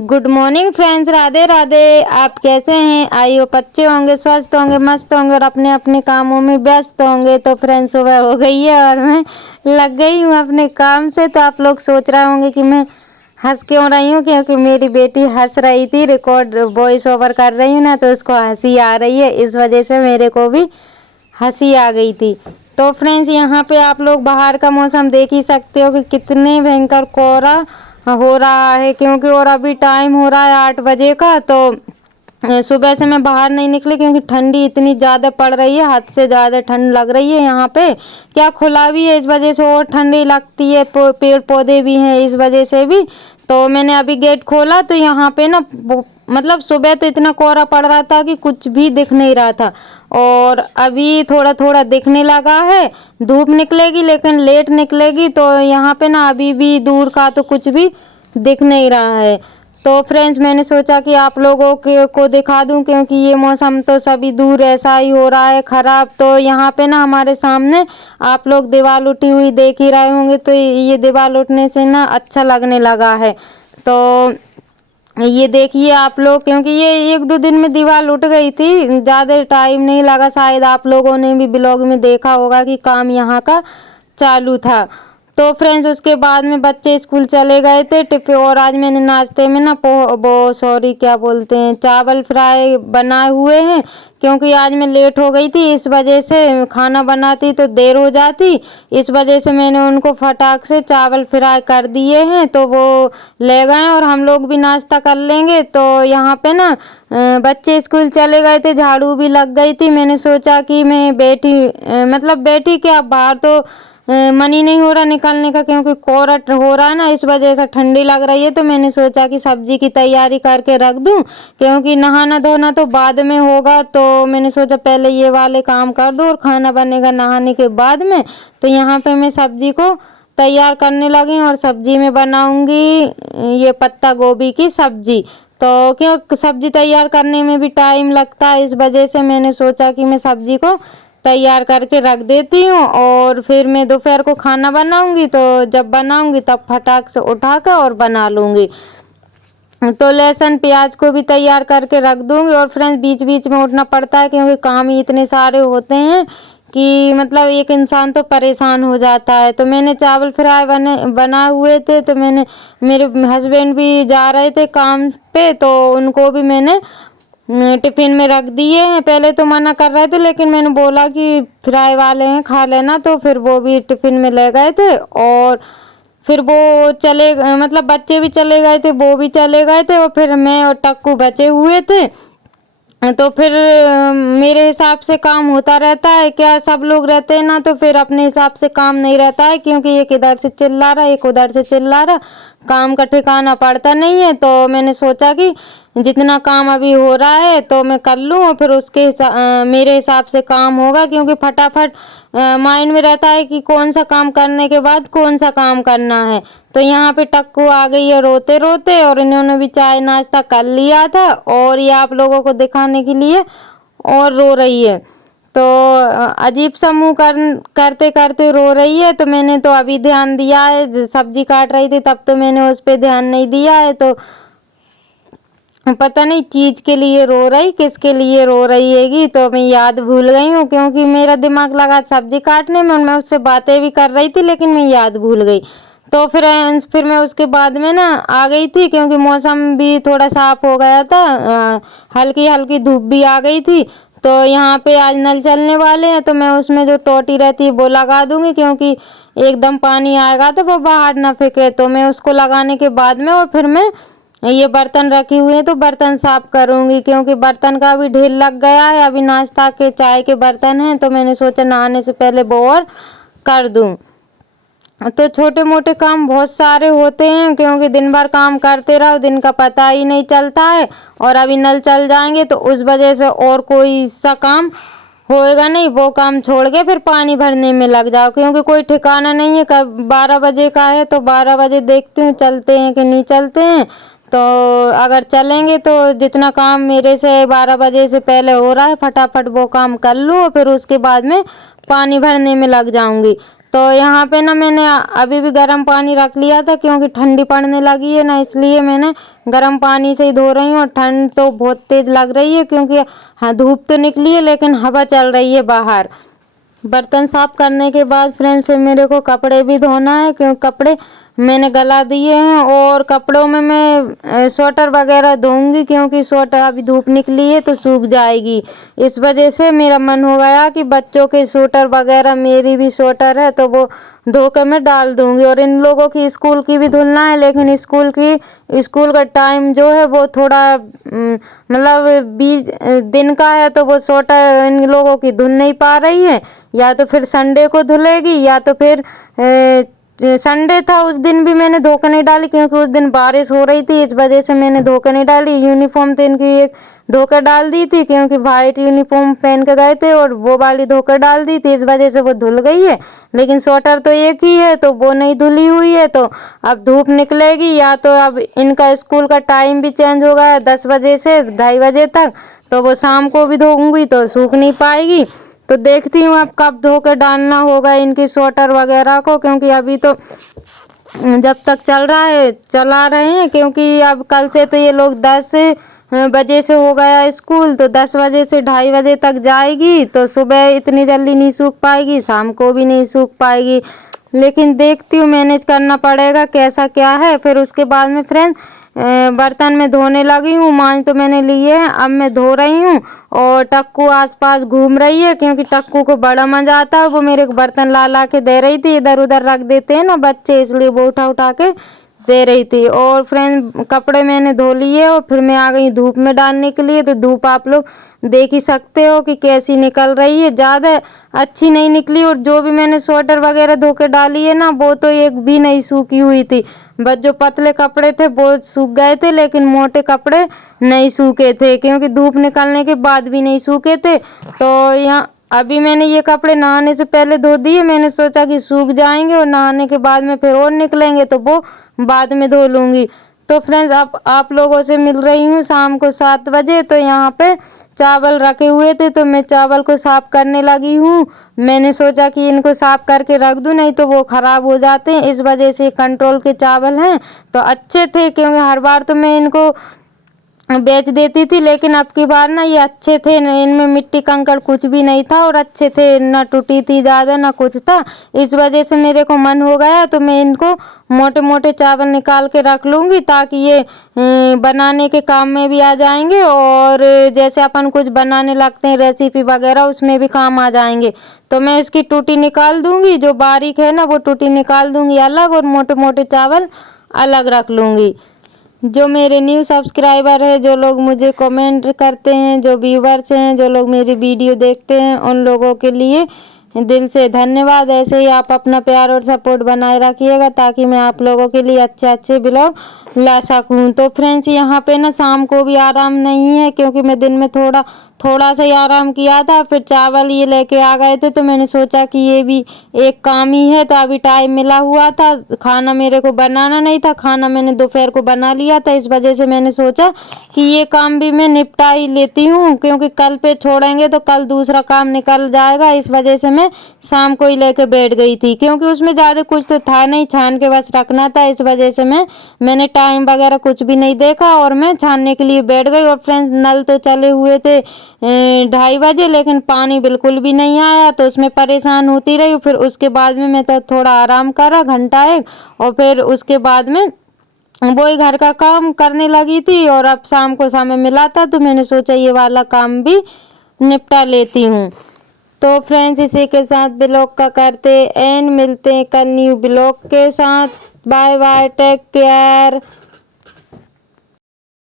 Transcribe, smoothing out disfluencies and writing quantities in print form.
Good morning friends, Radhe Radhe. आप कैसे हैं? आई होप अच्छे होंगे, स्वस्थ होंगे, मस्त होंगे और अपने अपने कामों में व्यस्त होंगे। तो फ्रेंड्स सुबह हो गई है और मैं लग गई हूँ अपने काम से। तो आप लोग सोच रहे होंगे कि मैं हंस क्यों रही हूँ, क्योंकि मेरी बेटी हंस रही थी, रिकॉर्ड वॉइस ओवर कर रही हूँ ना, तो उसको हंसी आ रही है। इस वजह से मेरे को भी हंसी आ गई थी। तो फ्रेंड्स यहाँ पे आप लोग बाहर का मौसम देख ही सकते हो कि कितने भयंकर कोहरा हो रहा है, क्योंकि और अभी टाइम हो रहा है 8 बजे का। तो सुबह से मैं बाहर नहीं निकली क्योंकि ठंडी इतनी ज़्यादा पड़ रही है, हद से ज़्यादा ठंड लग रही है। यहाँ पे क्या खुला भी है, इस वजह से और ठंडी लगती है। पेड़ पौधे भी हैं, इस वजह से भी। तो मैंने अभी गेट खोला तो यहाँ पे ना मतलब सुबह तो इतना कोहरा पड़ रहा था कि कुछ भी दिख नहीं रहा था, और अभी थोड़ा थोड़ा दिखने लगा है। धूप निकलेगी लेकिन लेट निकलेगी, तो यहाँ पे ना अभी भी दूर का तो कुछ भी दिख नहीं रहा है। तो फ्रेंड्स मैंने सोचा कि आप लोगों को दिखा दूं, क्योंकि ये मौसम तो सभी दूर ऐसा ही हो रहा है ख़राब। तो यहाँ पे ना हमारे सामने आप लोग दीवार उठी हुई देख ही रहे होंगे, तो ये दीवार उठने से ना अच्छा लगने लगा है। तो ये देखिए आप लोग, क्योंकि ये 1-2 दिन में दीवार उठ गई थी, ज़्यादा टाइम नहीं लगा। शायद आप लोगों ने भी ब्लॉग में देखा होगा कि काम यहाँ का चालू था। तो फ्रेंड्स उसके बाद में बच्चे स्कूल चले गए थे टिफिन, और आज मैंने नाश्ते में ना क्या बोलते हैं, चावल फ्राई बनाए हुए हैं। क्योंकि आज मैं लेट हो गई थी, इस वजह से खाना बनाती तो देर हो जाती। इस वजह से मैंने उनको फटाक से चावल फ्राई कर दिए हैं, तो वो ले गए और हम लोग भी नाश्ता कर लेंगे। तो यहाँ पे ना बच्चे स्कूल चले गए थे, झाड़ू भी लग गई थी। मैंने सोचा कि मैं बैठी क्या, बाहर तो मन ही नहीं हो रहा निकलने का, क्योंकि कोहरा हो रहा है ना, इस वजह से ठंडी लग रही है। तो मैंने सोचा कि सब्जी की तैयारी करके रख दूं, क्योंकि नहाना धोना तो बाद में होगा। तो मैंने सोचा पहले ये वाले काम कर दूं और खाना बनेगा नहाने के बाद में। तो यहाँ पे मैं सब्जी को तैयार करने लगी और सब्जी में बनाऊंगी ये पत्ता गोभी की सब्जी। तो क्यों सब्जी तैयार करने में भी टाइम लगता है, इस वजह से मैंने सोचा कि मैं सब्जी को तैयार करके रख देती हूँ, और फिर मैं दोपहर को खाना बनाऊंगी। तो जब बनाऊंगी तब फटाक से उठा कर और बना लूँगी। तो लहसुन प्याज को भी तैयार करके रख दूँगी। और फ्रेंड्स बीच बीच में उठना पड़ता है, क्योंकि काम ही इतने सारे होते हैं कि मतलब एक इंसान तो परेशान हो जाता है। तो मैंने चावल फ्राई बनाए हुए थे, तो मेरे हस्बैंड भी जा रहे थे काम पे, तो उनको भी मैंने टिफ़िन में रख दिए हैं। पहले तो मना कर रहे थे, लेकिन मैंने बोला कि फ्राई वाले हैं खा लेना, तो फिर वो भी टिफ़िन में ले गए थे। और फिर वो मतलब बच्चे भी चले गए थे, वो भी चले गए थे, और फिर मैं और टक्कू बचे हुए थे। तो फिर मेरे हिसाब से काम होता रहता है, क्या सब लोग रहते हैं ना, तो फिर अपने हिसाब से काम नहीं रहता है, क्योंकि एक इधर से चिल्ला रहा, एक उधर से चिल्ला रहा, काम का ठिकाना पड़ता नहीं है। तो मैंने सोचा कि जितना काम अभी हो रहा है तो मैं कर लूँ, और फिर मेरे हिसाब से काम होगा, क्योंकि फटाफट माइंड में रहता है कि कौन सा काम करने के बाद कौन सा काम करना है। तो यहाँ पे टक्कू आ गई है रोते रोते, और इन्होंने भी चाय नाश्ता कर लिया था, और ये आप लोगों को दिखाने के लिए और रो रही है। तो अजीब सा मुँह करते करते रो रही है। तो मैंने तो अभी ध्यान दिया है, सब्जी काट रही थी तब तो मैंने उस पर ध्यान नहीं दिया है। तो पता नहीं चीज़ के लिए रो रही, किसके लिए रो रही हैगी, तो मैं याद भूल गई हूँ, क्योंकि मेरा दिमाग लगा सब्जी काटने में और मैं उससे बातें भी कर रही थी, लेकिन मैं याद भूल गई। तो फिर मैं उसके बाद में ना आ गई थी, क्योंकि मौसम भी थोड़ा साफ हो गया था, हल्की हल्की धूप भी आ गई थी। तो यहाँ पे आज नल चलने वाले हैं, तो मैं उसमें जो टोटी रहती है वो लगा दूँगी, क्योंकि एकदम पानी आएगा तो वो बाहर ना फेंके। तो मैं उसको लगाने के बाद में और फिर मैं ये बर्तन रखे हुए हैं तो बर्तन साफ करूँगी, क्योंकि बर्तन का भी ढेर लग गया है। अभी नाश्ता के चाय के बर्तन हैं, तो मैंने सोचा नहाने से पहले वो और कर दूँ। तो छोटे मोटे काम बहुत सारे होते हैं, क्योंकि दिन भर काम करते रहो, दिन का पता ही नहीं चलता है। और अभी नल चल जाएंगे तो उस वजह से और कोई सा काम होएगा नहीं, वो काम छोड़ के फिर पानी भरने में लग जाओ, क्योंकि कोई ठिकाना नहीं है। कब 12 बजे का है तो 12 बजे देखती हूँ चलते हैं कि नहीं चलते हैं। तो अगर चलेंगे तो जितना काम मेरे से 12 बजे से पहले हो रहा है फटाफट वो काम कर लूँ, और फिर उसके बाद में पानी भरने में लग जाऊंगी। तो यहाँ पे ना मैंने अभी भी गर्म पानी रख लिया था, क्योंकि ठंडी पड़ने लगी है ना, इसलिए मैंने गर्म पानी से ही धो रही हूँ। और ठंड तो बहुत तेज़ लग रही है, क्योंकि हाँ धूप तो निकली है लेकिन हवा चल रही है बाहर। बर्तन साफ करने के बाद फ्रेंड्स फिर मेरे को कपड़े भी धोना है, क्योंकि कपड़े मैंने गला दिए हैं। और कपड़ों में मैं स्वेटर वगैरह धोऊंगी, क्योंकि स्वेटर अभी धूप निकली है तो सूख जाएगी। इस वजह से मेरा मन हो गया कि बच्चों के स्वेटर वगैरह, मेरी भी स्वेटर है तो वो धो कर मैं डाल दूंगी। और इन लोगों की स्कूल की भी धुलना है, लेकिन स्कूल का टाइम जो है वो थोड़ा मतलब 20 दिन का है, तो वो स्वेटर इन लोगों की धुल नहीं पा रही है। या तो फिर संडे को धुलेगी, या तो फिर संडे था उस दिन भी मैंने धो के नहीं डाली, क्योंकि उस दिन बारिश हो रही थी, इस वजह से मैंने धो के नहीं डाली। यूनिफॉर्म तो इनकी एक धो कर डाल दी थी, क्योंकि वाइट यूनिफॉर्म पहन के गए थे, और वो वाली धो कर डाल दी थी, इस वजह से वो धुल गई है। लेकिन स्वेटर तो एक ही है तो वो नहीं धुली हुई है। तो अब धूप निकलेगी, या तो अब इनका स्कूल का टाइम भी चेंज हो गया है 10 बजे से 2:30 बजे तक, तो वो शाम को भी धोऊंगी तो सूख नहीं पाएगी। तो देखती हूँ अब कब धो के डालना होगा इनकी स्वेटर वगैरह को, क्योंकि अभी तो जब तक चला रहे हैं, क्योंकि अब कल से तो ये लोग 10 बजे से हो गया स्कूल, तो 10 बजे से 2:30 बजे तक जाएगी, तो सुबह इतनी जल्दी नहीं सूख पाएगी, शाम को भी नहीं सूख पाएगी। लेकिन देखती हूँ, मैनेज करना पड़ेगा कैसा क्या है। फिर उसके बाद में फ्रेंड्स बर्तन में धोने लगी हूँ। मांझ तो मैंने लिए हैं, अब मैं धो रही हूँ। और टक्कू आसपास घूम रही है, क्योंकि टक्कू को बड़ा मजा आता है। वो मेरे को बर्तन ला ला के दे रही थी, इधर उधर रख देते हैं ना बच्चे, इसलिए वो उठा उठा के दे रही थी। और फ्रेंड कपड़े मैंने धो लिए और फिर मैं आ गई धूप में डालने के लिए। तो धूप आप लोग देख ही सकते हो कि कैसी निकल रही है, ज़्यादा अच्छी नहीं निकली। और जो भी मैंने स्वेटर वगैरह धो के डाली है ना, वो तो एक भी नहीं सूखी हुई थी। बस जो पतले कपड़े थे वो सूख गए थे, लेकिन मोटे कपड़े नहीं सूखे थे, क्योंकि धूप निकलने के बाद भी नहीं सूखे थे। तो यहाँ अभी मैंने ये कपड़े नहाने से पहले धो दिए, मैंने सोचा कि सूख जाएंगे और नहाने के बाद में फिर और निकलेंगे तो वो बाद में धो लूँगी। तो फ्रेंड्स आप लोगों से मिल रही हूँ शाम को 7 बजे। तो यहाँ पे चावल रखे हुए थे, तो मैं चावल को साफ़ करने लगी हूँ। मैंने सोचा कि इनको साफ़ करके रख दूँ, नहीं तो वो ख़राब हो जाते हैं। इस वजह से कंट्रोल के चावल हैं तो अच्छे थे, क्योंकि हर बार तो मैं इनको बेच देती थी, लेकिन अब की बार ना ये अच्छे थे, इनमें मिट्टी कंकड़ कुछ भी नहीं था और अच्छे थे, ना टूटी थी ज़्यादा ना कुछ था। इस वजह से मेरे को मन हो गया, तो मैं इनको मोटे मोटे चावल निकाल के रख लूँगी, ताकि ये बनाने के काम में भी आ जाएंगे। और जैसे अपन कुछ बनाने लगते हैं रेसिपी वगैरह, उसमें भी काम आ जाएंगे। तो मैं इसकी टूटी निकाल दूँगी, जो बारीक है ना वो टूटी निकाल दूँगी अलग, और मोटे मोटे चावल अलग रख लूँगी। जो मेरे न्यू सब्सक्राइबर है, जो लोग मुझे कमेंट करते हैं, जो व्यूवर्स हैं, जो लोग मेरी वीडियो देखते हैं, उन लोगों के लिए दिल से धन्यवाद। ऐसे ही आप अपना प्यार और सपोर्ट बनाए रखिएगा, ताकि मैं आप लोगों के लिए अच्छे अच्छे ब्लॉग ला सकूं। तो फ्रेंड्स यहाँ पे ना शाम को भी आराम नहीं है, क्योंकि मैं दिन में थोड़ा सा ही आराम किया था। फिर चावल ये लेके आ गए थे, तो मैंने सोचा कि ये भी एक काम ही है। तो अभी टाइम मिला हुआ था, खाना मेरे को बनाना नहीं था, खाना मैंने दोपहर को बना लिया था। इस वजह से मैंने सोचा कि ये काम भी मैं निपटा ही लेती हूँ, क्योंकि कल पे छोड़ेंगे तो कल दूसरा काम निकल जाएगा। इस वजह से मैं शाम को ही लेके बैठ गई थी, क्योंकि उसमें ज़्यादा कुछ तो था नहीं, छान के बस रखना था। इस वजह से मैंने टाइम वगैरह कुछ भी नहीं देखा और मैं छानने के लिए बैठ गई। और फ्रेंड्स नल तो चले हुए थे 2:30 बजे, लेकिन पानी बिल्कुल भी नहीं आया, तो उसमें परेशान होती रही। फिर उसके बाद में मैं तो थोड़ा आराम करा घंटा एक, और फिर उसके बाद में वही घर का काम करने लगी थी। और अब शाम को समय मिला था, तो मैंने सोचा ये वाला काम भी निपटा लेती हूँ। तो फ्रेंड्स इसी के साथ ब्लॉग का करते एंड मिलते हैं कल न्यू ब्लॉग के साथ। Bye bye, take care.